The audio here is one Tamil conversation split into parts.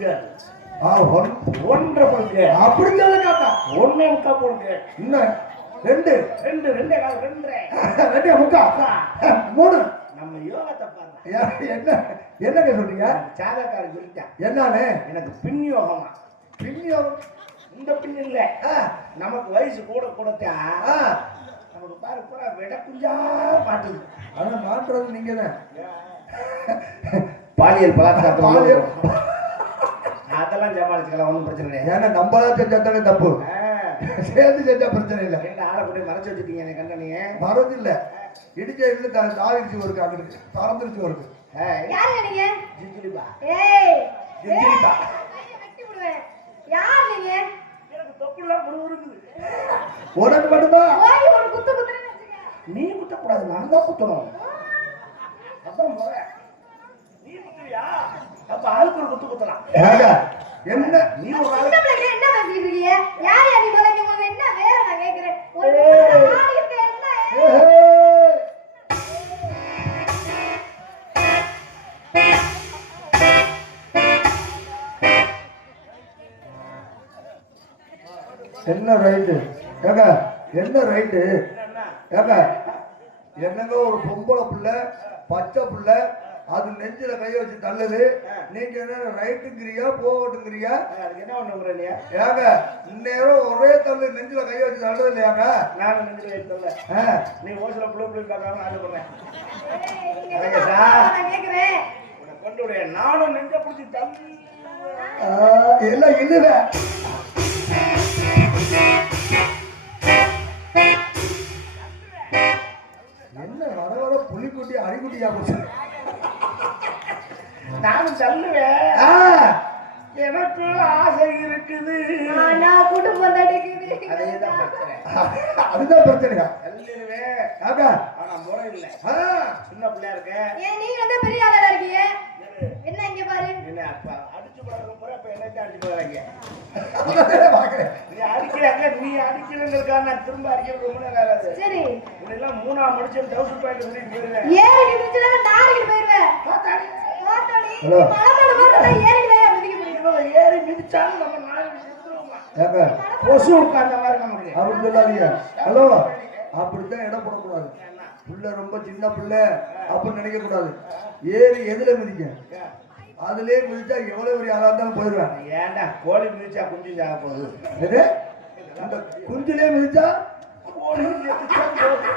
கேர்ள். ஒன்றரை கேர்ள். அப்படி சொல்ல காட்டா. ஒன்னே முக்கா போடுங்க. இன்னும் ரெண்டு ரெண்டே கால் ரெண்டே முக்கா 3. நம்ம யோகத்தை பாருங்க. என்னங்க சொல்றீங்க? சாதக்காரன் சொல்லிட்டேன். என்னன்னு? எனக்கு பின் யோகமா. பின் யோகம்? இந்த பின் இல்ல, நமக்கு வயசு கூட கூடத்தா நமக்கு பாரு பூரா விட குஞ்சா மாட்டுது. அதை மாற்றுறது நீங்க தான். பாலியல் பலாத்காரம் அதெல்லாம் சமாளிச்சுக்கலாம், ஒன்றும் பிரச்சனை இல்லை. ஏன்னா நம்ம தான் செஞ்சாத்தானே தப்பு, சேர்ந்து செஞ்சா பிரச்சனை இல்லை. ரெண்டு ஆளை கூட மறைச்சு வச்சுட்டீங்க எனக்கு கண்ணனீங்க. மறந்து இல்லை, இடிச்ச இருந்து தாவிச்சு ஒரு காக்கு பறந்துருச்சு ஒரு. யாருங்க நீங்க? ஜிஜிலிபா. ஏய் ஜிஜிலிபா. வெட்டி விடுவேன். யார் நீங்க? எனக்கு தொப்புலாம் முறுமுறுக்குது. உனக்கு மட்டுமா? ஓடி ஒரு குத்து குத்துறேன்னு வெச்சுக்க. நீ குத்த கூடாது, நான் தான் குத்தணும். அதான் முறை. நீ குத்துறியா? அப்ப ஆளுக்கு ஒரு குத்து குத்தலாம். என்ன நீ ஒரு ஆளு என்ன பேசிட்டு இருக்கீங்க? யார் யார் நீ முதல்ல உங்களுக்கு என்ன வேற நான் கேக்குறேன். ஒரு ஆடி இருக்க என்ன? என்ன ரைட்டு ஏங்க? என்ன ரைட்டு ஏங்க? என்னங்க ஒரு பொம்பளை பிள்ளை பச்சை பிள்ளை அது நெஞ்சில கைய வச்சு தள்ளுது, நீங்க என்ன ரைட்டுங்கிறியா போகட்டுங்கிறியா? என்ன ஒண்ணு இல்லையா? ஏங்க இந்நேரம் ஒரே தள்ளு நெஞ்சில கைய வச்சு தள்ளுது இல்லையாங்க? நானும் நெஞ்சில வைத்தல. நீ ஓசல புள்ள பார்க்காம நான் சொல்றேன். நான் கேக்குறேன். உன்னை கொண்டு விட நானும் நெஞ்ச பிடிச்சி தள்ளி எல்லாம் இல்ல. என்ன வர வர புலிக்குட்டி அடிக்குட்டியா போச்சு? நானும் தள்ளுவேன். எனக்கு ஆசை இருக்குது, நான் குடும்பம் தடுக்குது. அதேதான் பிரச்சனை. அதுதான் பிரச்சனையா? தள்ளிடுவேன். ஆனா முறை இல்ல. சின்ன பிள்ளையா இருக்க. ஏன் நீங்க வந்து பெரிய ஆளா இருக்கீங்க? என்ன இங்க பாரு. என்ன அப்பா அடிச்சு போறாங்க போற, அப்ப என்ன அடிச்சு போறாங்க? நீ அடிக்கிறாங்க, நீ அடிக்கிறதுக்காக நான் திரும்ப அடிக்கிறது ரொம்ப நேரம் ஆகாது. சரி இதெல்லாம் 3ஆம் முடிச்சு டவுசர் பாயிண்ட் சொல்லிட்டு போயிருவேன். ஏறி நிமிச்சல நாளைக்கு போயிருவேன். பாத்தாடி மலமல மாதிரி ஏறி போய் மிதிக்க முடியும். ஏறி மிதிச்சாலும் நம்ம நாளைக்கு செத்துருவோமா? ஏங்க கொசு உட்கார்ந்த மாதிரி நமக்கு. அப்படி சொல்லாதீங்க. ஹலோ, அப்படித்தான் இடம் போடக்கூடாது. புள்ள ரொம்ப சின்ன பிள்ளை அப்படின்னு நினைக்க கூடாது. ஏறி எதுல மிதிக்க? அதுலயே மிதிச்சா எவ்வளவு பெரிய ஆளா இருந்தாலும் போயிடுவேன். ஏன்டா கோழி மிதிச்சா குஞ்சு சாக போகுது? எது? அந்த குஞ்சுலயே மிதிச்சா கோழி மிதிச்சா போகுது.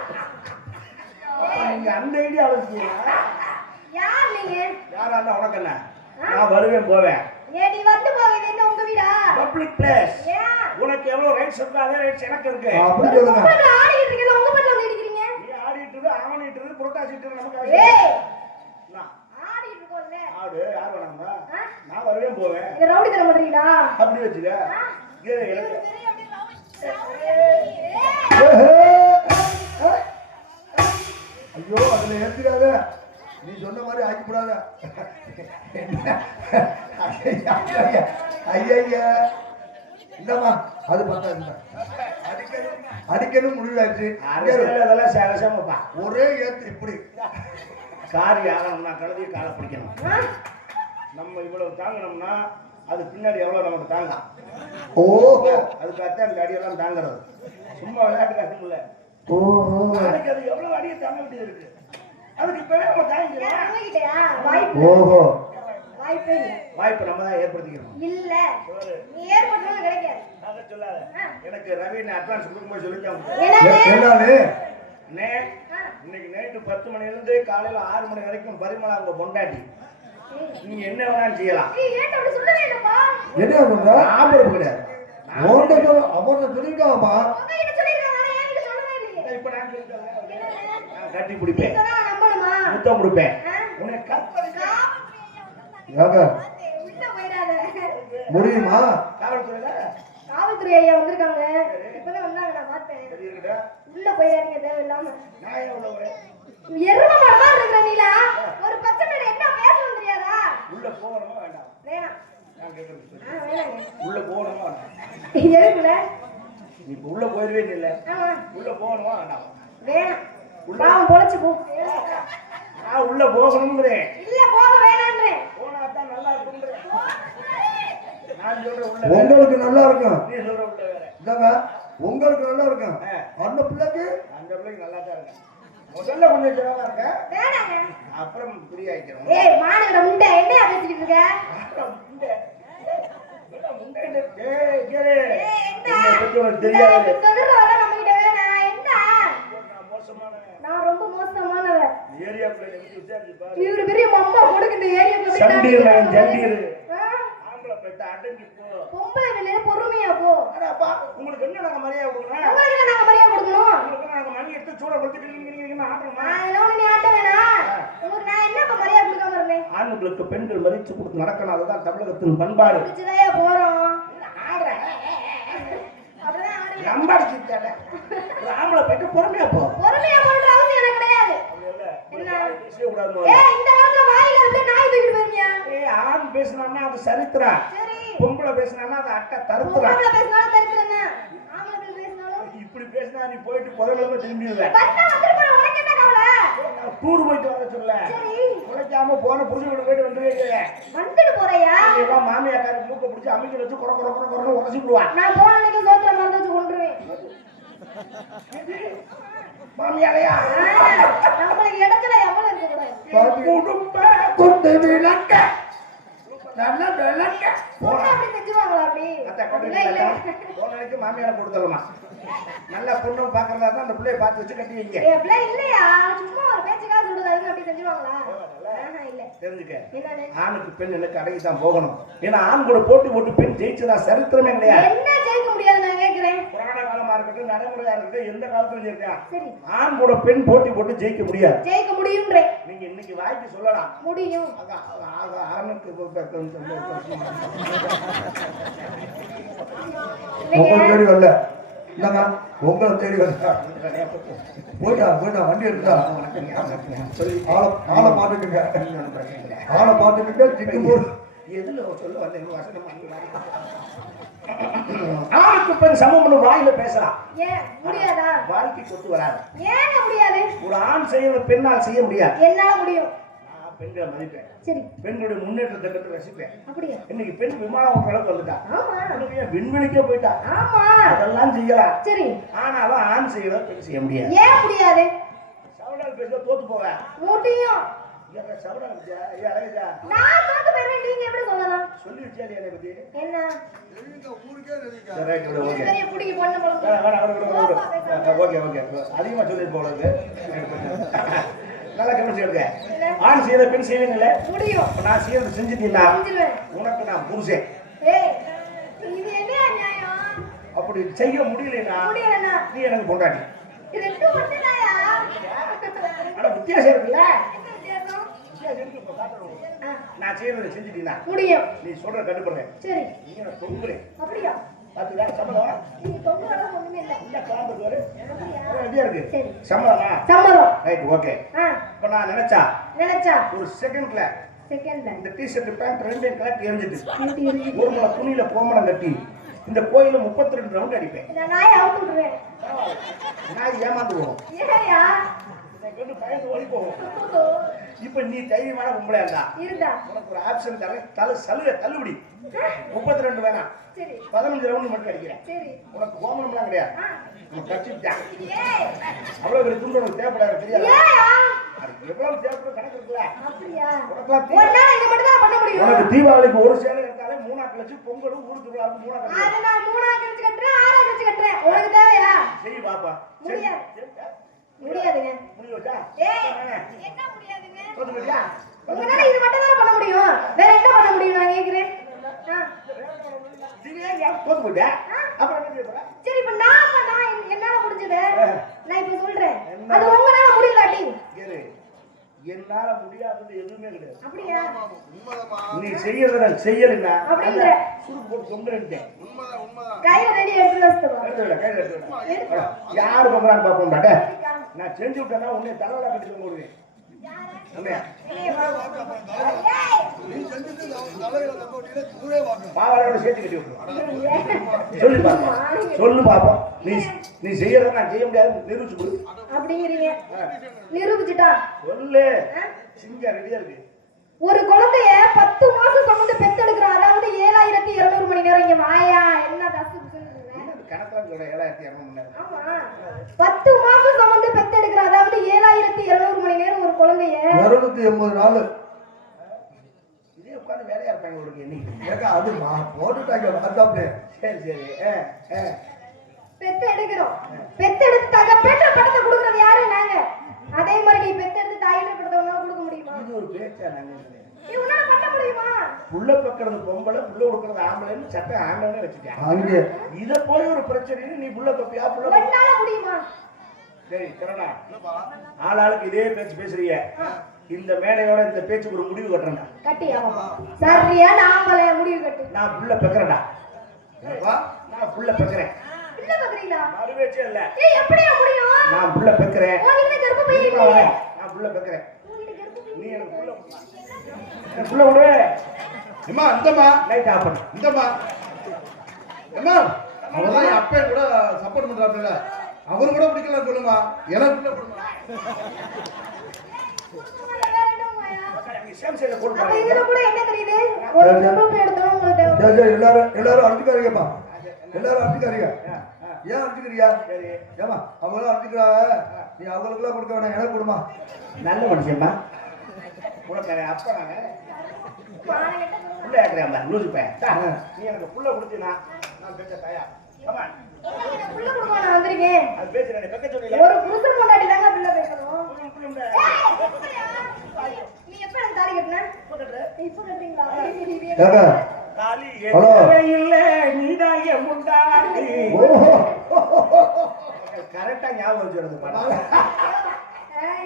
நீங்க அந்த ஐடியா வச்சுக்கீங்க. யார் நீங்க? யாரா இருந்தா உனக்கு என்ன? நான் வருவேன் போவேன். நீ வந்து போறது என்ன உங்க வீடா? Public place. உனக்கு எவ்வளவு ரைட்ஸ் இருக்கோ அதே ரைட்ஸ் எனக்கு இருக்கு. அப்படி சொல்லுங்க. உங்க ஆடிட்டு இருக்கீங்க, உங்க பட்ல வந்து அடிக்கிறீங்க. நீ ஆடிட்டு ஆவணிட்டு புரோட்டாசிட்டு நமக்கு ஏய் நான் ஆடிட்டு இருக்கோம்ல. ஆடு யார் வேணாமா? நான் வருவேன் போவேன். நீங்க ரவுடி தர மாட்டீங்களா? அப்படி வச்சுக்க. ஐயோ அதுல ஏத்துக்காத, நீ சொன்ன மாதிரி ஆக்கிப்படாத. ஐயா இல்லம்மா, அது பார்த்தா அடிக்கணும் முடிவாச்சு. அதெல்லாம் சேகசமாப்பா. ஒரே ஏத்து இப்படி காரி ஆகணும்னா கழுதி காலை பிடிக்கணும். நம்ம இவ்வளவு தாங்கணும்னா அது பின்னாடி எவ்வளவு நமக்கு தாங்கலாம். ஓஹோ, அதுக்காகத்தான் இந்த அடியெல்லாம் தாங்குறது. சும்மா விளையாட்டு கஷ்டம் இல்ல. ஓஹோ, அதுக்கு அது எவ்வளவு அடியை தாங்க வேண்டியது இருக்கு. அதுக்கு இப்பவே நம்ம தாங்கிக்கலாம். ஓஹோ, வாய்ப்பு நம்ம தான் ஏற்படுத்திக்கணும். இல்ல நீ ஏற்படுத்தணும் கிடைக்காது. அத சொல்லாத. எனக்கு ரவி அட்வான்ஸ் கொடுக்கும்போது சொல்லிட்டாங்க. என்னது? இன்னைக்கு நைட்டு 10 மணில இருந்து காலையில 6 மணி வரைக்கும் பரிமளா உங்க பொண்டாட்டி. நீங்க என்ன வேணாலும் செய்யலாம். என்ன சொல்ற? ஆம்பரம் கிடையாது. அவர்கிட்ட சொல்லிருக்காமா? இப்ப நான் சொல்லிட்டேன். நான் கட்டி பிடிப்பேன், முத்தம் கொடுப்பேன். உனக்கு முடியுமா? காவல்துறை ஐயா வந்திருக்காங்க. இப்பதான் வந்தாங்க, நான் பார்த்தேன். உள்ள போயிடாதீங்க தேவையில்லாம. எரும மாடு மாதிரி இருக்கிற நீலா ஒரு பச்சை மேல என்ன பேசணும் தெரியாதா? உள்ள போறோமா வேண்டாம்? வேணாம். நான் கேக்குறேன். உள்ள போறோமா வேண்டாம்? எதுக்குல? நீ உள்ள போயிடுவே இல்ல. உள்ள போறோமா வேண்டாம்? வேணாம். பாவம் பொளச்சு போ. நான் உள்ள போகணும்ங்கறேன். இல்ல போக வேணாம்ன்றேன். போனா தான் நல்லா இருக்கும்ங்கறேன். நான் சொல்ற உள்ள வேற. உங்களுக்கு நல்லா இருக்கும். நீ சொல்ற உள்ள வேற. இதாங்க உங்களுக்கு நல்லா இருக்கும். அந்த பிள்ளைக்கு அந்த பிள்ளைக்கு நல்லா தான் இருக்கு. முதல்ல கொஞ்சம் சிரமமா இருக்க, வேணாங்க. அப்புறம் ஃப்ரீ ஆயிக்கிறோம். ஏய் மானங்கட முண்டை என்னையா பேசிட்டு இருக்க? தெரியாது. சொல்றவள நம்ம கிட்ட வேணாம். என்ன? நான் மோசமான நான் ரொம்ப மோசமானவ. ஏரியா பிள்ளை விசாரிச்சு பாரு. இவரு பெரிய மம்மா கொடுக்கு இந்த ஏரியாக்குள்ள சண்டீர் ஜண்டீர் ஆ? ஆம்பளை போயிட்டு அடங்கி போ. பொம்பளை வெளியே பொறுமையா போ. அடப்பா உங்களுக்கு என்ன நாங்க மரியாதை கொடுக்கணும்? உங்களுக்கு என்ன நாங்க மரியாதை கொடுக்கணும்? உங்களுக்கு நாங்க மணி எடுத்து சூட கொடுத்துட்டு ஆடுறோமா? நான் எல்லாம் நீ ஆட்ட வேணாம். உங்களுக்கு நான் என்ன இப்ப மரியாதை கொடுக்காம இருந்தேன்? ஆண்களுக்கு பெண்கள் மதிச்சு கொடுத்து நடக்கணும். அதுதான் தமிழகத்தின் பண்பாடு. பிடிச்சதையா போறோம். ஆடுறேன் அப்படிதான் ஆடுவேன். நம்பாடிச்சுட்டானே. ஆம்பளை போயிட்டு பொறுமையா போ. பொறுமையா போன்ற அவசியம் எனக்கு கிடையாது. அப்படி இல்ல. என்ன? பேசவே கூடாது. ஏய் இந்த காலத்துல வாயில இருந்து நாய் தூக்கிட்டு போயிருவியா? ஏய் ஆண் பேசினான்னா அது சரித்திரம். சரி. பொம்பளை பேசினான்னா அது அட்டை தருத்துறான். பொம்பளை பேசினாலும் தரித்திரம் என்ன? ஆம்பளை பேசினாலும் இப்படி பேசினா நீ போயிட்டு புதவில திரும்பிடுவ. வந்தா வந்துருப்பா உனக்கு என்ன கவலை? டூர் போயிட்டு வர சொல்ல. சரி. உழைக்காம போன புரிஞ்சு விட போயிட்டு வந்து வந்துட்டு போறியா? எல்லாம் மாமியாக்காரி மூக்க பிடிச்சி அமைக்க வச்சு குறை குறை குறை குறைன்னு உரசி விடுவான். நான் போன அன்னைக்கு சோத்துல மறந்து வச்சு கொண்டுருவேன். மாமியாரையா நம்மளுக்கு இடத்துல எவ்வளவு இருக்கக்கூடாது. குடும்ப கொண்டு விளக்க நல்ல விளக்க பொண்ணு அப்படி செஞ்சுவாங்களா அப்படி? அத்தை அப்படிலாம் இல்ல. போனனைக்கு மாமியாரை கொடுத்துடலாமா? நல்ல பொண்ணு பாக்குறதா தான் அந்த பிள்ளைய பார்த்து வச்சு கட்டி வைங்க. ஏய், அப்படிலாம் இல்லையா? சும்மா ஒரு பேச்சுக்காக சொல்றதுக்கு அப்படி செஞ்சுவாங்களா? இல்ல. தெரிஞ்சுக்க, என்னது? ஆணுக்கு பெண் எனக்கு அடங்கி தான் போகணும். ஏன்னா ஆண் கூட போட்டி போட்டு பெண் ஜெயிச்சதா சரித்திரமே கிடையாது. என்ன ஜெயிக்க முடியாது நான் கேக்குறேன். புராண காலமா இருக்கட்டும் நடைமுறையா இருக்கட்டும் எந்த காலத்துலயும் இருக்கா சரி. ஆண் கூட பெண் போட்டி போட்டு ஜெயிக்க முடியாது. ஜெயிக்க முடியும்ன்றேன். நீங்க இன்னைக்கு வாய்க்கு சொல்லலாம் முடியும். ஆணுக்கு உங்களை தேடி வரல. இல்லங்க உங்களை தேடி வரல. போயிட்டா போயிட்டா வண்டி எடுத்தா ஆளை மாட்டுக்குங்க. ஆளை மாட்டுக்கிட்ட சிக்கன் போடு. எதுல சொல்ல வந்தேன் வசனம் ஆணுக்கு பெண் சமம்னு வாயில பேசலாம். ஏன் முடியாதா? வாழ்க்கை கொத்து வராது. ஏன் முடியாது? ஒரு ஆண் செய்யற பெண்ணால் செய்ய முடியாது. என்னால முடியும். நான் பெண்களை மதிப்பேன். சரி. பெண்களுடைய முன்னேற்றத்தை கண்டு ரசிப்பேன். அப்படியா? இன்னைக்கு பெண் விமானம் ஒரு அளவுக்கு வந்துட்டா. ஆமா. விண்வெளிக்கே போயிட்டா. ஆமா. அதெல்லாம் செய்யலாம். சரி. ஆனாலும் ஆண் செய்யறத பெண் செய்ய முடியாது. ஏன் முடியாது? சவடால் பேச தோத்து போவேன். முடியும். சவடால் நான் தோத்து போயிடுவேன் நீங்க எப்படி சொல்லலாம்? சொல்லி வச்சா என்னை பத்தி என்ன? ஊருக்கே தெரியுங்க. ரைட் ஓகே பெரிய புடிக்கு பொண்ணு போல. ஓகே ஓகே அதிகமா சொல்லி போறது நல்லா கவனிச்சுடுங்க. ஆண் செய்யற பெண் செய்வீங்கல்ல முடியும். நான் செய்யறது செஞ்சுட்டீங்களா செஞ்சிருவேன். உனக்கு நான் புருஷன். ஏய் இது என்ன நியாயம்? அப்படி செய்ய முடியலன்னா முடியலனா நீ எனக்கு பொண்டாட்டி. இது ரெண்டு ஒண்ணுதாயா? ஆனா வித்தியாசம் இருக்குல்ல. என்ன வித்தியாசம்? வித்தியாசம் இருக்கு. இப்ப காட்டுறேன். நான் செய்யறதை செஞ்சுட்டீங்கன்னா முடியும். நீ சொல்ற கண்டுப்படுறேன். சரி. நீங்க நான் தொங்குறேன். அப்படியா? பாத்தீங்களா சம்மதம்? நீ தொங்க வர ஒண்ணுமே இல்ல. இல்ல கிளாம்புக்கு வரு. அப்படியா? ரெடியா இருக்கு. சரி. சம்மதமா? சம்மதம். Right okay. ஆ இப்ப நான் நினைச்சா நினைச்சா ஒரு செகண்ட்ல செகண்ட்ல இந்த டி-ஷர்ட் பேண்ட் ரெண்டையும் கலட்டி எரிஞ்சிட்டு நீட்டி எரிஞ்சு ஒரு முளை துணியில கோமணம் கட்டி இந்த கோயில 32 ரவுண்ட் அடிப்பேன். இந்த நாயை அவுத்து விட்டுருவேன். நான் ஏமாந்து போவோம். ஏயா? கொண்டு பயந்து ஓடி போவோம். இப்ப நீ தைரியமான பொம்பளை இருந்தா இருந்தா உனக்கு ஒரு ஆப்ஷன் தரேன். சலுகை தள்ளுபடி 32 வேணாம். சரி 15 ரவுண்ட் மட்டும் அடிக்கிறேன். சரி. உனக்கு கோமணம்லாம் கிடையாது. ஆ உனக்கு கட்சிட்டான். ஏய் அவ்வளவு பெரிய துண்டு உனக்கு தேவைப்படாது தெரியாது. ஏயா? அது எவ்வளவு தேவைப்படும் கணக்கு இருக்குல்ல. அப்படியா? உனக்கெல்லாம் ஒண்ணா இது மட்டும் தான் பண்ண முடியும். உனக்கு தீபாவளிக்கு ஒரு சேலை எடுத்தாலே 3 கழிச்சு பொங்கலும் ஊருக்கு விழாவுக்கு 3 கழிச்சு அது நான் 3 கழிச்சு கட்டுறேன் 6 கழிச்சு கட்டுறேன். உனக்கு தேவையா? செய் பாப்பா. முடியாது. முடியாதுங்க. முடியுதா? ஏய் என்ன முடியாதுங்க? தோத்துக்கிட்டியா? உங்களால இது மட்டும் தான் பண்ண முடியும். வேற என்ன பண்ண முடியும் நான் கேக்குறேன். தோத்துக்கிட்டியா? அப்புறம் என்ன செய்ய போற? சரி இப்ப நான் என்னால முடிஞ்சது நான் இப்ப சொல்றேன். அது உங்களால முடியலாட்டி கேளு. என்னால முடியாதது எதுவுமே கிடையாது. அப்படியா? நீ செய்யறத செய்யலன்னா அப்படிங்கிற. சுருக்கு போட்டு தொங்குறேன்ட்டேன். கையில ரெடி எடுத்து வச்சுட்டு எடுத்து விட, கையில எடுத்து விட. யாரு பண்றான்னு பாப்போம்டா. நான் செஞ்சு விட்டேன்னா உன்னை தலைவலா கட்டி தொங்க விடுவேன். உண்மையா? பாவாடோட சேர்த்து கட்டி விட்டுருவோம். சொல்லு பாப்போம். சொல்லு பாப்போம். நீ செய்யறத நான் செய்ய முடியாது நிரூபிச்சு கொடு. அப்படிங்கிறீங்க. நிரூபிச்சுட்டா சொல்லு. சிங்கம் ரெடியா இருக்கு. ஒரு குழந்தைய 10 மாசம் சுமந்து பெத்தெடுக்கிறோம். அதாவது 7200 மணி மணி நேரம் இங்க வாயா என்ன தசு கணக்கெல்லாம் சொல்ற 7200 மணி நேரம். ஆமா 10 மாசம் சுமந்து பெத்தெடுக்கிற அதாவது 7200 மணி நேரம் ஒரு குழந்தைய 280 நாள். இதே உட்கார்ந்து வேலையா இருப்பாங்க உங்களுக்கு என்னைக்கு. ஏக்கா அது போட்டுட்டாங்க வாட்ஸ்அப்ல. சரி சரி. பெத்தெடுக்கிறோம். பெத்தெடுத்தாங்க பெற்ற படத்தை கொடுக்கறது யாரு நாங்க. அதே மாதிரி நீ பெத்தெடுத்து தாயிட்ட படத்தை உன்னால கொடுக்க முடியுமா? இது ஒரு பேச்சா நாங்க. நீ உன்னால பண்ண முடியுமா? புள்ள பக்கிறது பொம்பளை, புள்ள கொடுக்கறது ஆம்பளைன்னு சட்டம் ஆண்டவனே வச்சுட்டாங்க. அங்கே இத போய் ஒரு பிரச்சனை நீ புள்ள பப்பியா புள்ள உன்னால முடியுமா? சரி திறனா ஆளாளுக்கு இதே பேச்சு பேசுறீங்க. இந்த மேடையோட இந்த பேச்சுக்கு ஒரு முடிவு கட்டுறேன்டா. கட்டியா சரியா நாமளே முடிவு கட்டு. நான் புள்ள பெக்கறேன்டா. நான் புள்ள பெக்கறேன். இல்ல பக்கறீங்களா? மறுவேச்சே இல்ல. ஏய் எப்படியா முடியும்? நான் புள்ள பெக்கறேன். உன்கிட்ட கர்ப்பப்பை இல்லையே. நான் புள்ள பெக்கறேன். உன்கிட்ட கர்ப்பப்பை நீ எனக்கு புள்ள புள்ள விடு. அம்மா இந்தம்மா லைட் ஆஃப் பண்ணு. இந்தம்மா அம்மா அவதான் என் அப்பா கூட சப்போர்ட் பண்றாப்ல. அவரு கூட பிடிக்கல சொல்லுமா. எனக்கு கூட பிடிக்கல. சேம் சைடுல போடு அப்ப பாருங்க. இதுல கூட என்ன தெரியுது? ஒரு கர்ப்பப்பை எடுத்தாலும் உங்களுக்கு தேவை. சரி சரி எல்லாரும் அடிச்சுக்காதீங்கப்பா. எல்லாரும் அடிச்சுக்காதீங்க. ஏன் அடிச்சுக்கிறியா? சரி. ஏமா அவங்களும் அடிச்சுக்கிறாங்க. நீ அவங்களுக்குலாம் கொடுக்க வேணாம், எனக்கு கொடுமா. நல்ல மனுஷன்மா. உனக்கு அப்பா நாங்க புள்ள ஏக்குறேன் லூசு பையன். நீ எனக்கு புள்ள கொடுத்தீனா நான் பெற்ற தாயா. ஆமா. என்ன புள்ள கொடுக்க நான் வந்திருக்கேன். அது பேசுறேன் நீ பெக்க சொன்னீல. ஒரு புருஷன் முன்னாடி தாங்க புள்ள பேசணும். நீ எப்ப எனக்கு தாலி கட்டின? இப்ப கட்டுறீங்களா? ஏக்கா தாலி ஹலோ. இல்ல நீதான் என் முண்டாடி. கரெக்டா ஞாபகம் வச்சிருது படம்.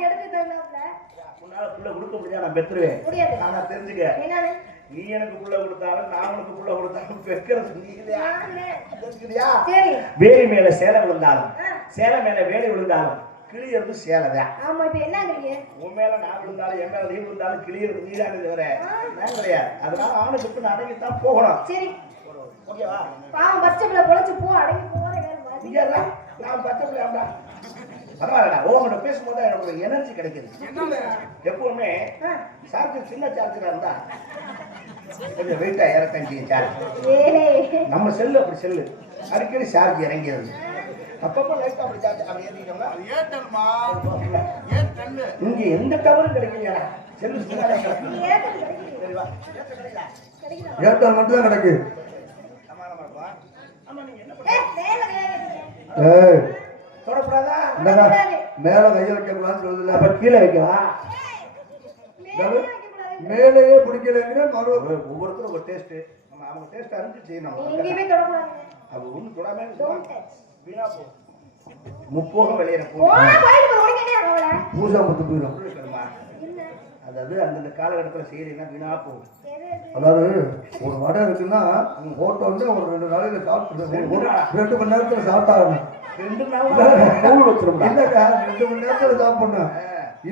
எடுத்து தரலாம்ல. உன்னால புள்ள கொடுக்க முடிஞ்சா நான் பெற்றுவேன். முடியாது. ஆனா தெரிஞ்சுக்க. என்னன்னு? நீ எனக்கு புள்ள கொடுத்தாலும் நான் உனக்கு புள்ள கொடுத்தாலும் பெக்கிறது நீதான். நானே. தெரிஞ்சுக்கிறியா? சரி. வேலி மேல சேலை விழுந்தாலும் சேலை மேல வேலி விழுந்தாலும் கிளியறது சேலைதான். ஆமா இப்ப என்னங்கறீங்க? உன் மேல நான் விழுந்தாலும் என் மேல நீ விழுந்தாலும் கிளியறது நீதான் தவிர நான் கிடையாது. அதனால அவனுக்கு நான் அடங்கித்தான் போகணும். சரி. ஓகேவா? பாவம் பச்சை பிள்ளை பொழைச்சு போ அடங்கி போற நேரம் இங்க இல்ல, நான் பச்சை பிள்ளையாம்டா. பரவாயில்லடா. உங்கள்கிட்ட பேசும்போது எனக்கு ஒரு எனர்ஜி கிடைக்குது. எப்பவுமே சார்ஜர் சின்ன சார்ஜரா இருந்தா கொஞ்சம் வெயிட்டா இறக்கம் செய்யும் சார்ஜ். நம்ம செல்லு அப்படி செல்லு அடிக்கடி சார்ஜ் இறங்கிறது. அப்பப்போ லைட்டா அப்படி சார்ஜ் அப்படி ஏறிட்டோம்னா இங்க எந்த டவரும் கிடைக்கலையா? செல்லு சின்னதா கிடைக்கும். சரிவா? ஏர்டெல் மட்டும் தான் கிடக்கு. சமாதானமா இருப்பா. ஆமா நீங்க என்ன பண்ணுங்க? ஏய் தொடப்படாதா? இந்தக்கா மேல கைய வைக்க கூடாதுன்னு சொல்லுதுல. அப்ப கீழே வைக்கவா? மேலேயே பிடிக்கலங்கிற மறு ஒவ்வொருத்தரும் ஒரு டேஸ்ட். நம்ம அவங்க டேஸ்ட் அறிஞ்சு செய்யணும். எங்கேயுமே தொடக்கூடாது. அது ஒண்ணு தொடாம Don't touch. வீணா போகும். முப்போகம் வெளியேற போனா கோயிலுக்கு போய் உனக்கு என்ன கவலை? பூசா முத்து போயிடும். போகுமா? என்ன? அதாவது அந்தந்த காலகட்டத்தில் செய்யறீங்கன்னா வீணா போகும். எது? அதாவது ஒரு வடை இருக்குன்னா ஹோட்டல்ல ஒரு 2 நாளையில சாப்பிட்டு 2 மணி நேரத்துல சாப்பிட்டாகணும். 2 நாள் நூல் வச்சிருந்தா. இல்லக்கா 2 மணி நேரத்துல சாப்பிடணும்.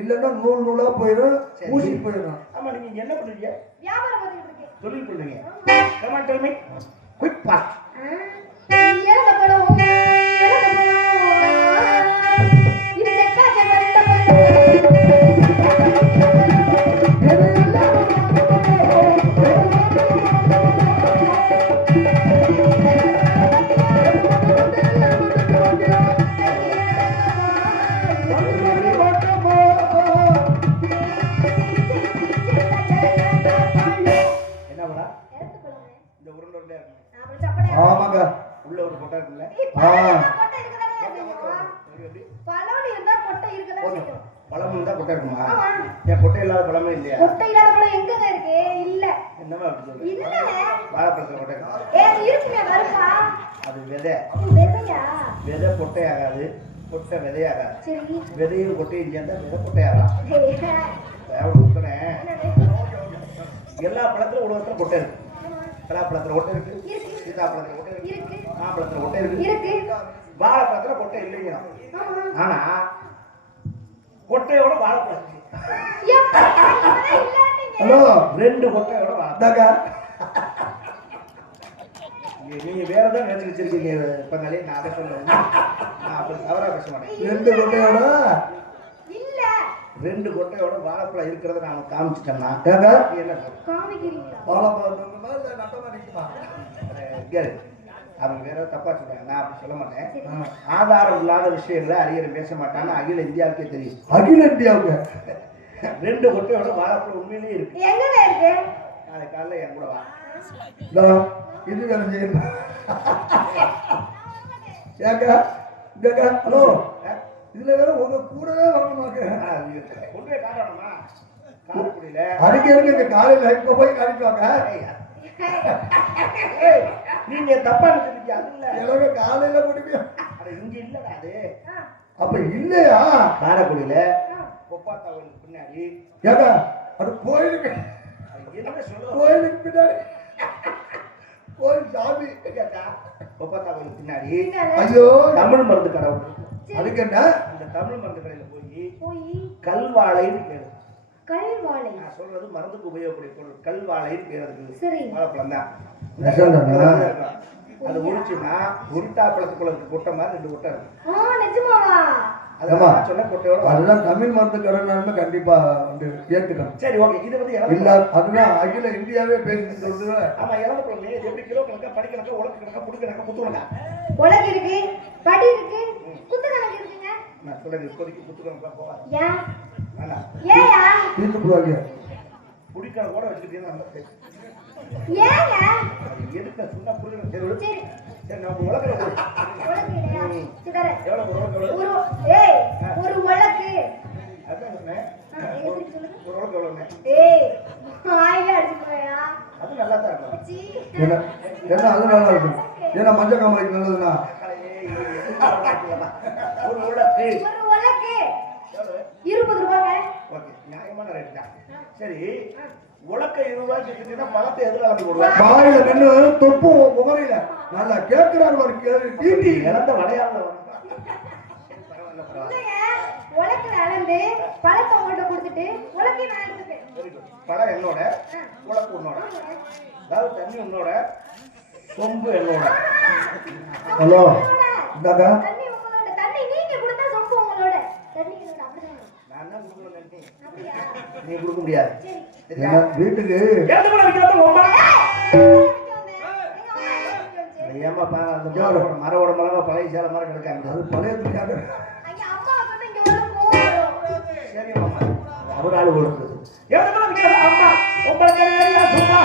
இல்லைன்னா நூல் நூலா போயிடும், ஊசி போயிடும். ஆமா நீங்க என்ன பண்ணுவீங்க? வியாபாரம் பண்ணிட்டு இருக்கேன். தொழில் பண்ணுவீங்க. Come on tell me. Quick fast. இறந்த படம் இது செக்காச்ச ஆமாங்க. உள்ள ஒரு கொட்டை இருக்குல்ல? பழம் இருந்தா கொட்டை இருக்கதான் செய்யும். பழம் இருந்தா கொட்டை இருக்குமா? ஆமா. ஏன் கொட்டை இல்லாத பழமே இல்லையா? கொட்டை இல்லாத பழம் எங்கங்க இருக்கு? இல்ல. என்னமா அப்படி சொல்றீங்க? இல்லங்க. வாழைப்பழத்துல கொட்டை இருக்கா? இருக்குமே வருப்பா. அது விதை. விதையா? விதை கொட்டையாகாது, கொட்டை விதையாகாது. சரி. விதையும் கொட்டையும் சேர்ந்தா விதை கொட்டையாகலாம். எல்லா பழத்திலும் உலகத்துல கொட்டை இருக்கு. பலாப்பழத்துல கொட்டை இருக்கு, சீதாப்பழத்துல கொட்டை இருக்கு, மாப்பழத்துல கொட்டை இருக்கு, வாழைப்பழத்துல கொட்டை இல்லைங்க. ஆனா கொட்டையோட வாழைப்பழம் இருக்கு. ஹலோ 2 கொட்டையோட வாழைப்பழம். நீங்க வேற ஏதாவது நினைச்சு வச்சிருக்கீங்க பங்காளி. நான் அதை சொல்லுவேன். நான் அப்படி தவறா பேச மாட்டேன். 2 கொட்டையோட இல்ல 2 கொட்டையோட வாழைப்பழம் இருக்கிறத நான் காமிச்சிட்டேன்னா ஏங்க என்ன காமிக்கிறீங்களா? வாழைப்பழம் மாதிரி நட்டமா நிக்குமா? கேளு. அவங்க வேற தப்பா சொல்றாங்க, நான் அப்படி சொல்ல மாட்டேன். ஆதாரம் இல்லாத விஷயங்களை அறிஞர் பேச மாட்டான்னு அகில இந்தியாவுக்கே தெரியும். அகில இந்தியாவுக்கு 2 கொட்டையோட வாழைப்பழம் உண்மையிலேயே இருக்கு. எங்கங்க இருக்கு? நாளை காலைல என் கூட வா. இது வேலை செய்யணும். ஏக்கா இங்கக்கா ஹலோ, இதுல வேற உங்க கூடவே வரணுமாக்க. கொண்டு போய் காரணமா காரக்குடியில அடிக்க இந்த காலையில இப்ப போய் காணிப்பாங்க. நீங்க தப்பா நினைச்சிருக்கீங்க. அது இல்ல, எனக்கு காலையில முடியும். அது இங்க இல்லடா. அது அப்ப இல்லையா? காரக்குடியில கொப்பாத்தா கோயிலுக்கு பின்னாடி. ஏக்கா அது கோயிலுக்கு, என்ன சொல்லுவோம், கோயிலுக்கு பின்னாடி கோயில் சாமி. கொப்பாத்தா கோயிலுக்கு பின்னாடி ஐயோ தமிழ் மருந்து கடை ஒன்று. அதுக்கு என்ன? அந்த தமிழ் மருந்து கடையில போய் கல்வாழைன்னு கேளு. கல்வாழை. நான் சொல்றது மருந்துக்கு உபயோகக்கூடிய பொருள். கல்வாழைன்னு பேர். அதுக்கு சரி. வாழைப்பழம் தான். நிஜம்தானா? அது உரிச்சுன்னா உரித்தாப்பழத்துக்குள்ள இருக்கு கொட்டை மாதிரி 2 கொட்டை இருக்கு. நிஜமாவா? ஆமா. அதான் சொன்ன கொட்டையோட. அதுதான் தமிழ் மருந்து கடனாலுமே கண்டிப்பா வந்து ஏத்துக்கணும். சரி, ஓகே. இது வந்து இல்ல அதுதான் அகில இந்தியாவே பேசி சொல்றது. ஆமா, இறந்துப்பழம் எப்படி கிலோ கணக்கா, படி கணக்கா, உலக கணக்கா, புடி கணக்கா, குத்து கணக்கா? உலக இருக்கு, படி இருக்கு, குத்து கணக்கு இருக்குங்க. நான் சொல்றது இப்போதைக்கு குத்து கணக்கா போவாது. ஏன்? வேணா, ஏயா? தீர்த்து போடுவாங்க. புடி கணக்கு கூட வச்சுக்கிட்டீங்கன்னா ஏங்க? எதுக்கு சொன்னா புரியுது. சரி சரி. சரி, நான் உலகில உலக்கு இல்லையா? சிதற. எவ்வளவு ஒரு ஒரு உலக்கு. அதான் சொன்னேன். எங்க திருப்பி சொல்லுங்க. ஒரு உலகம் எவ்வளவுங்க? ஆயில அடிச்சு போயா? அது நல்லா தான் இருக்கும். சீ. என்ன என்ன அது நல்லா இருக்கும். ஏன்னா மஞ்சள் காமாய்க்கு நல்லதுன்னா ஒரு உலக்கு ஒரு உலக்கு எவ்வளவு? 20 ரூபாங்க. ஓகே, நியாயமான ரேட் தான். சரி, உலக்க 20 ரூபாய்க்கு வச்சுட்டீங்கன்னா பழத்தை எதுல கலந்து போடுவேன்? வாயில நின்று தொப்பு முகரையில நல்லா கேட்கிறாரு ஒரு கேள்வி. டீட்டி இறந்த வடையாவில் வரும். பரவாயில்ல, பரவாயில்ல. இல்லைங்க, உலக்கு அளந்து பழத்தை உங்கள்கிட்ட கொடுத்துட்டு உலக்கை நான் எடுத்துப்பேன். Very good. பழம் என்னோட, உலக்கு உன்னோட, அதாவது தண்ணி உன்னோட, சொம்பு என்னோட. ஹலோ இந்தாக்கா தண்ணி உங்களோட, தண்ணி நீங்க கொடுத்தா சொப்பு உங்களோட, தண்ணி என்னோட. அப்படிதான். நான் தான் கொடுக்கணும் தண்ணி. அப்படியா? நீ கொடுக்க முடியாது. சரி. சரியா? என்ன வீட்டுக்கு ஏத்து கூட வைக்காத உம்மா. எங்க அம்மா ஏமா அந்த மரவோட மிளகா பழைய சேலை மாதிரி கிடக்காங்க. அது பழைய துணியாக. ஐயா, அம்மா வந்து இங்க வந்து போறோம். சரி மாமா, அவர் ஆளு கொடுக்குது. ஏத்து கூட வைக்காத அம்மா. உங்களுக்கு தெரியா சும்மா.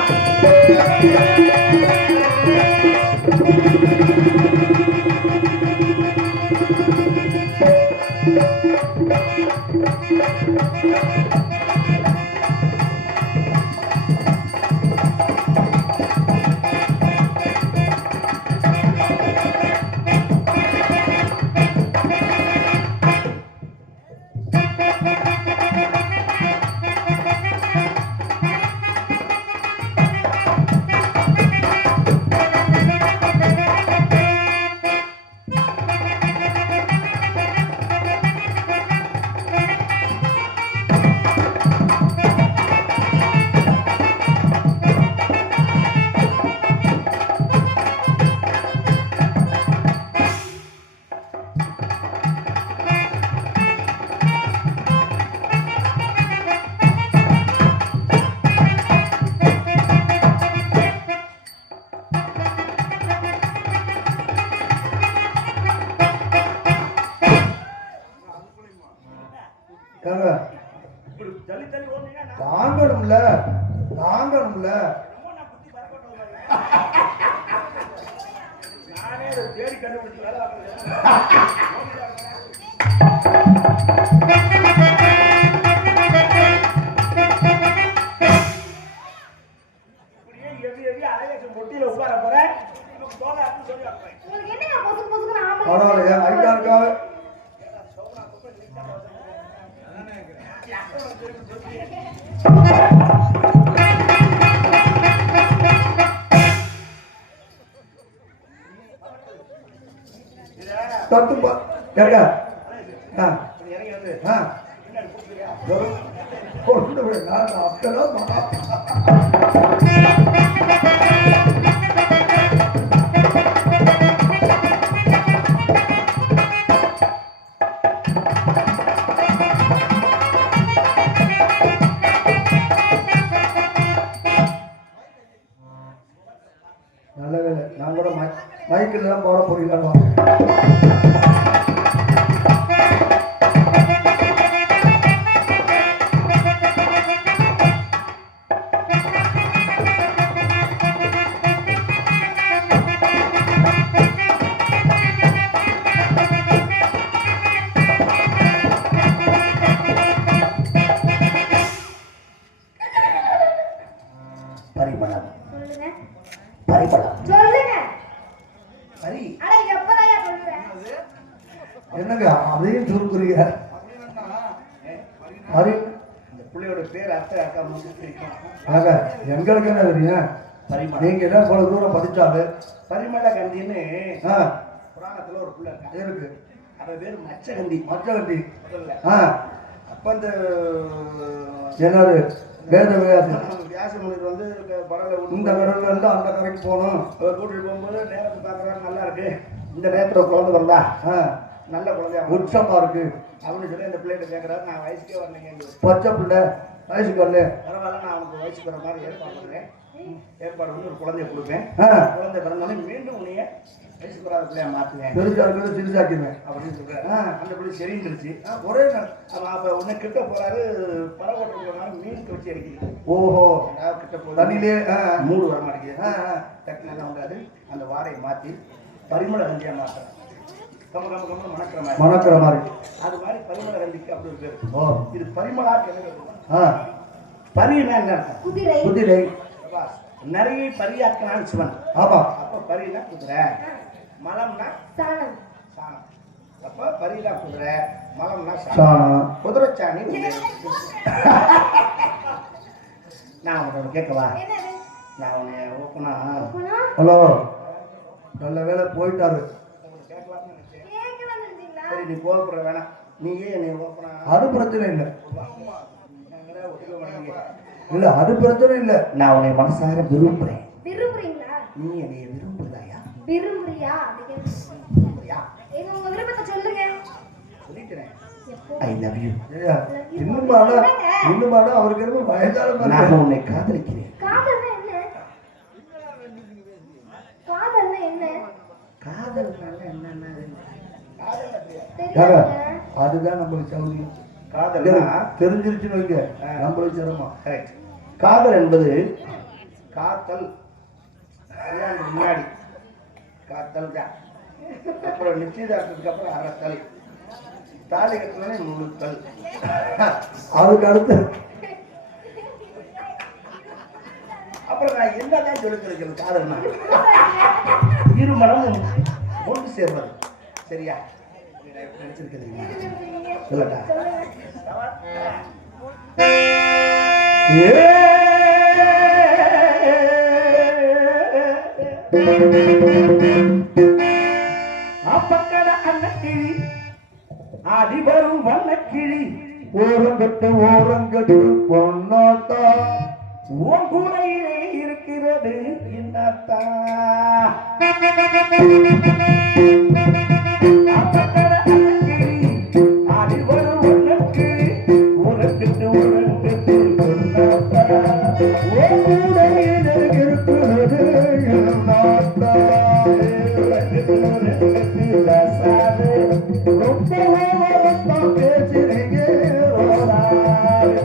தள்ளி தள்ளி ஓடுனீங்கன்னா தாங்கணும்ல தாங்கணும்ல. நானே அதை தேடி கண்டுபிடிச்சு வேலை இப்படியே எவி எவி அழகேசன் பொட்டியில உட்கார போறேன். சொல்லி வைப்பேன். உங்களுக்கு என்னங்க பொசுக்கு பொசுக்குன்னு ஆம்பளை? பரவாயில்ல என் ஐட்டாருக்காக தட்டுப்பா கேட்க. இறங்கி வந்து பின்னாடி கூப்பிடுறியா? கொண்டு போய் நான் அப்பெல்லாம் நல்ல வேலை. நான் கூட மைக்கில் தான் போட போறீங்களான்னு. பரிமளம் சொல்லுங்க பரிமளம் சொல்லுங்க. பரி அட எப்பதாயா சொல்லுவேன்? என்னங்க அதையும் சுருக்குறீங்க? அது இந்த பிள்ளையோட பேர் அர்த்தம் அக்கா முடிச்சிருக்கோம். ஆக எங்களுக்கு என்ன தெரியும்? பரிமளம் நீங்க என்ன போல தூரம் படிச்சாலு பரிமள கந்தின்னு ஆ புராணத்துல ஒரு பிள்ளை இருக்கா. இருக்கு. அவன் பேர் மச்சகந்தி. மச்சகண்டி. முதல்ல. ஆ அப்ப அந்த என்னது வேத வியாசம் வியாசமுனிவர் வந்து பரவ இந்த கடல்ல இருந்து அந்த கரைக்கு போகணும். கூட்டிட்டு போகும்போது நேரத்தை பார்க்கறாங்க, நல்லா இருக்கு, இந்த நேரத்துல குழந்தை வருதா, ஆ நல்ல குழந்தையா உற்சமா இருக்கு அப்படின்னு சொல்லி இந்த பிள்ளைகிட்ட கேட்கறாரு. நான் வயசுக்கே வரலைங்க, பச்சை பிள்ளை வயசு கல்லு. பரவாயில்ல, நான் அவனுக்கு வயசுக்கு வர மாதிரி ஏற்பாடு பண்ணுறேன். ஏற்பாடு பண்ணி ஒரு குழந்தைய கொடுப்பேன். ஆ குழந்தை பிறந்தாலே மீண்டும் உன்னைய வயசுக்கு வராத பிள்ளையா மாற்றுவேன் பெருசாக்கு சிறுசாக்கிடுவேன். அப்படின்னு சொல்றாரு. ஆ. அந்த பிள்ளை சரிந்துருச்சு. ஒரே நாள். அவன் அப்ப உன்னை கிட்ட போறாரு, பறவை மீன் கவச்சி அடிக்குது. ஓஹோ கிட்ட போய் தண்ணியிலே மூடு வர மாட்டேங்குது. ஆ, ஆ. டக்குனு வந்தாரு, அந்த வாடையை மாத்தி பரிமள கந்தியா மாத்துறாரு. கம்ம கம்ம கம்ம மணக்கிற மாதிரி. மணக்கிற மாதிரி. அது மாதிரி பரிமள கந்திக்கு அப்படி ஒரு பேர். ஓ இது பரிமளா கிணறு. ஆ பரினா என்ன அர்த்தம்? குதிரை. குதிரை. நிறைய பரியாக்கினான் சிவன். ஆமா. அப்ப பரினா குதிரை, மலம்னா சாணம். சாணம். அப்ப பரினா குதிரை, மலம்னா சாணம். சாணம். குதிரைச்சாணி உண்டு. நான் உனக்கு கேட்கவா? என்னது? நான் உன்னை ஓப்பனா போனா ஹலோ நல்ல வேலை போயிட்டாரு. கேட்கலாம்னு நினைச்சேன். கேட்கலாம் நினைச்சீங்களா? சரி, நீ கோபப்படுற வேணாம், நீயே என்னை ஓப்பனா அது பிரச்சனை இல்லை. நாங்களே ஒத்துக்க மாட்டேங்க. இல்ல அது பிரச்சனை இல்லை. நான் உன்னை மனசார விரும்புறேன். விரும்புறீங்களா? நீ என்னை விரும்புறாயா? விரும்புறியா? அதுக்கு விரும்புறியா? எங்க உங்க விருப்பத்தை சொல்லுங்க. சொல்லிக்கிறேன். எப்போ? I love you. ஏய்யா, இன்னுமானா அவருக்கு என்ன வயதான நான் மாதிரி. உன்னை காதலிக்கிறேன். காதல்னா என்ன? காதல்னா என்ன? காதல்னால என்னன்னா காதல் அப்படியா? ஏங்க, தெரியாதுங்க. அதுதான் நம்மளுக்கு சௌரியம். காதல்னா தெரிஞ்சிருச்சுன்னு வைங்க நம்மளுக்கு சிரமம். கரெக்ட். காதல் என்பது காத்தல், கல்யாணத்துக்கு முன்னாடி காத்தல் தான். அப்புறம் நிச்சயதார்த்தத்துக்கு அப்புறம் அறத்தல், தாலி கட்டினோடனே முழுத்தல். அதுக்கு அடுத்து அப்புறம் நான் என்னதான் சொல்லிக்கிறது காதல்னா இரு மனம் ஒன்று சேர்வது. சரியா? நினைச்சிருக்கிறீங்க சொல்லட்டா? அப்பக்கட அன்னக்கிளி ஆடி வரும் வண்ணக்கிளி ஓரங்கட்டு பொன்னாத்தா உன் கூடையிலே இருக்கிறது என்னத்தா. அப்பக்கட அன்னக்கிளி ஆடி வரும் வண்ணக்கிளி உனக்கிட்டு உனக்கிட்டு பொன்னாத்தா. உன் கூடையிலே இருக்கிறது என்னாத்தா. ரொம்ப ஓரத்தா பேசுறீங்க ரோராய்.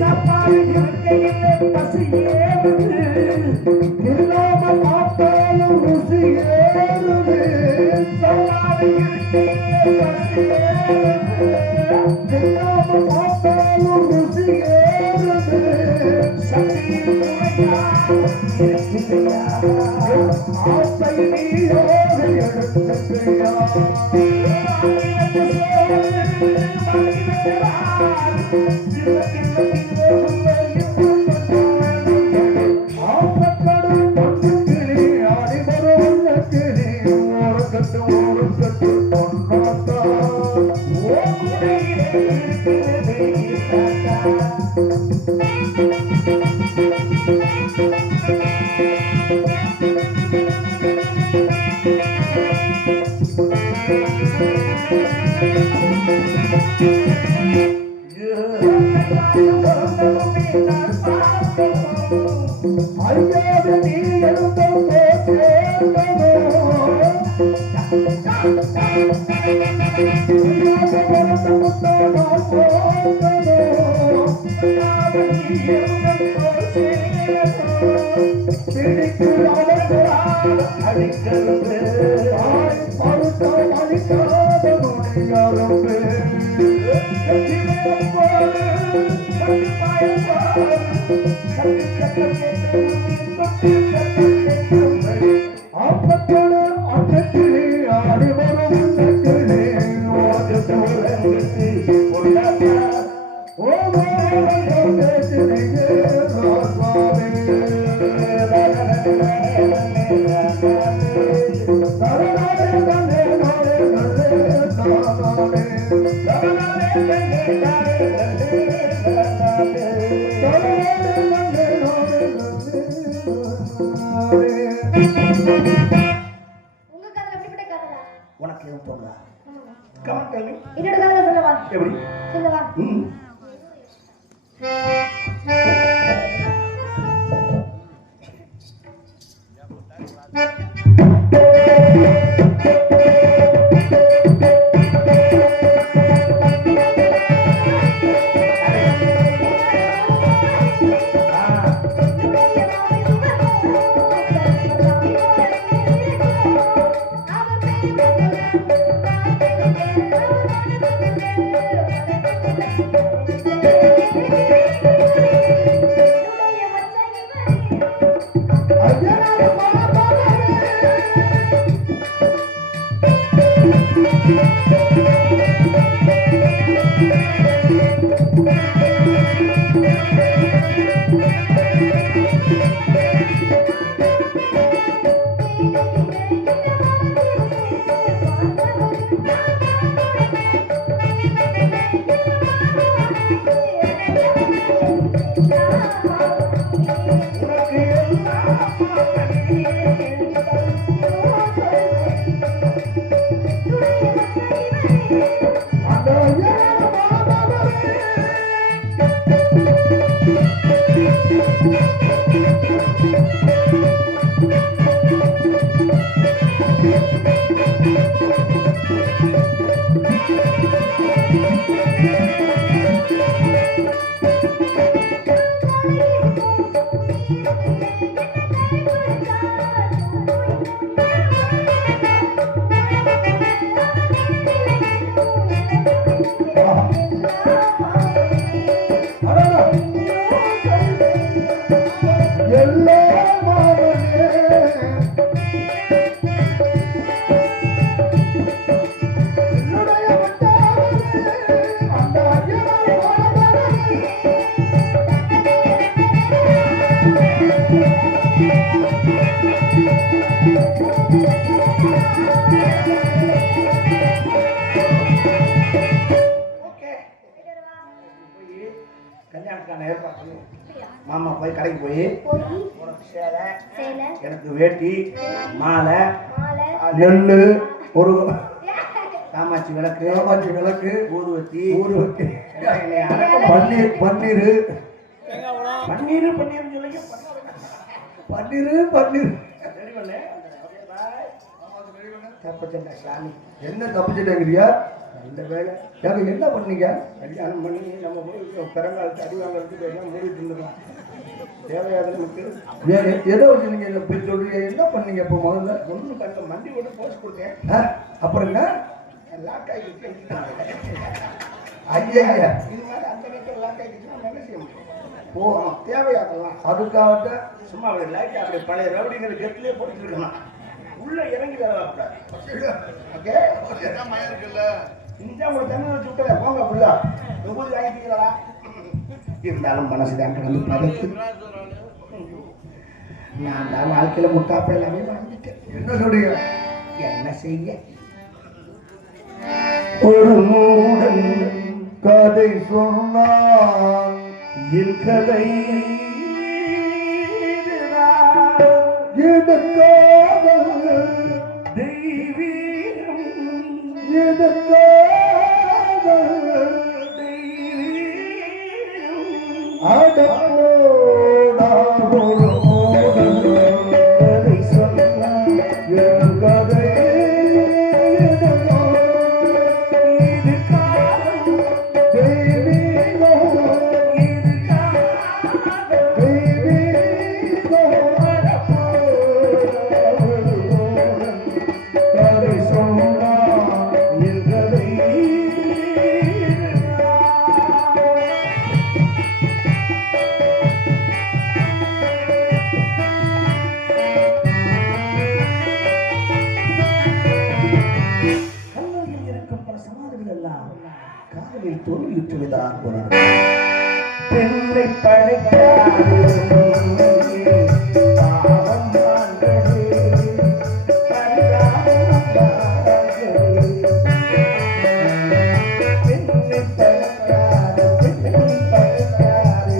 சாப்பாடு இருக்கையிலே பசியே இல்லாம பார்த்தாலும் ருசி ஏறுது. சாப்பாடு இருக்கையிலே பசியே இல்லாம பார்த்தாலும் ருசி ஏறுது. சக்தியின் முறையா இருக்கிறையா ஆசை நீயோடு எடுத்துக்கையா. ஆசைக்கடல் பட்டுக்கிளி ஆடி வரும் கிளி ஓரக்கட்டு ஓரக்கட்டு பொன்னாத்தா. ஓ ஐயா நீ எழுந்தோம் ஆப்பத்தோடு ஆட்டத்திலே ஆடி வரும் உள்ளத்திலே உங்க காதுல எப்படிப்பட்ட காதலா? உனக்கு எதுவும் தோணுதா? Come on, tell me. என்னோட காதல சொல்லவா? எப்படி? சொல்லவா? கல்யாணத்துக்கான ஏற்பாடு மாமா போய் கடைக்கு போய் உனக்கு சேலை எனக்கு வேட்டி மாலை நெல்லு ஒரு காமாட்சி விளக்கு ஊதுவத்தி பன்னீர் பன்னீர் பன்னீர் பன்னீர் சொல்லுங்க பன்னீர் பன்னீர் தப்பச்சண்டா சாமி என்ன தப்பிச்சுட்டேங்கிறியா? இந்த வேலை என்ன பண்ணீங்க? கல்யாணம் பண்ணி நம்ம போய் பிறங்காலத்து அடி வாங்கிறதுக்கு எல்லாம் மூடிட்டு இருந்தோம். தேவையாத நமக்கு எதை வச்சு நீங்க சொல்றீங்க? என்ன பண்ணீங்க இப்போ முதல்ல? ஒன்றும் பண்ண மண்டி விட்டு போஸ்ட் கொடுத்தேன். அப்புறம் என்ன? லாக் ஆகிடுச்சு. ஐயா இது மாதிரி அந்த நேரத்தில் லாக் ஆகிடுச்சுன்னா என்ன செய்ய முடியும்? தேவையாதெல்லாம் அதுக்காக சும்மா அப்படி லைட் அப்படி பழைய ரவுடிங்கிற கெட்லேயே போட்டுட்டு இருக்கலாம். உள்ள இறங்கி தரக்கூடாது. ஓகே இன்னைக்கு உங்களை தண்ணி வச்சு விட்டல போங்க ஃபுல்லா விபூதி வாங்கிட்டீங்களா? இருந்தாலும் மனசு தான் கிடந்து பதத்து. நான் தான் வாழ்க்கையில முட்டாப்ப எல்லாமே வாங்கிட்டேன். என்ன சொல்றீங்க? என்ன செய்ய? ஒரு மூடன் கதை சொன்னான் என் கதை தெய்வீகம் எதற்காக கல்லறையில் இருக்கும் பல சமாதிகள் எல்லாம் காதலில் தோல்வியுற்றுவதாக போனார். பெண்ணை படைக்காது பாவம் தாங்களே, பரிதாபம் தாங்களே. பெண்ணை படைக்காது, பெண்ணை படைக்காது.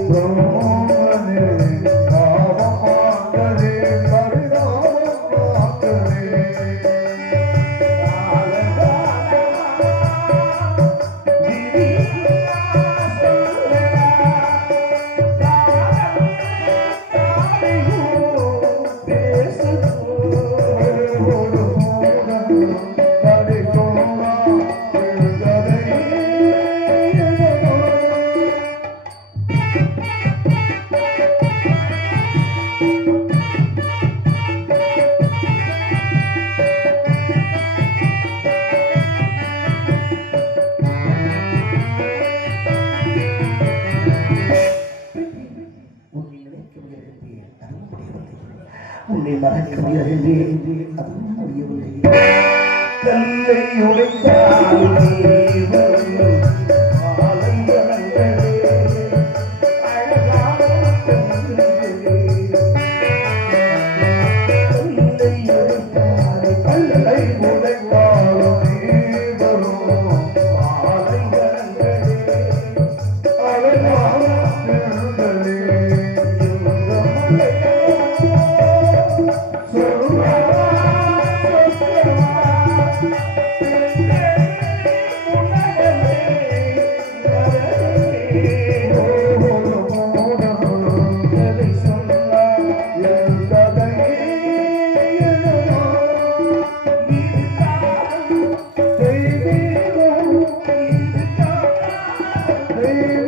உன்னை மறக்க முயலவே அதுவும் முடியவில்லை. கல்லை உடைத்தாலும் நீ வரும் மாலை வணங்கவே அழகான பெண்களே. கல்லை உடைத்தாலும் கல்லை உடைத்தாலும் நீ வரும் மாலை வணங்கவே அழகான பெண்களே. Baby,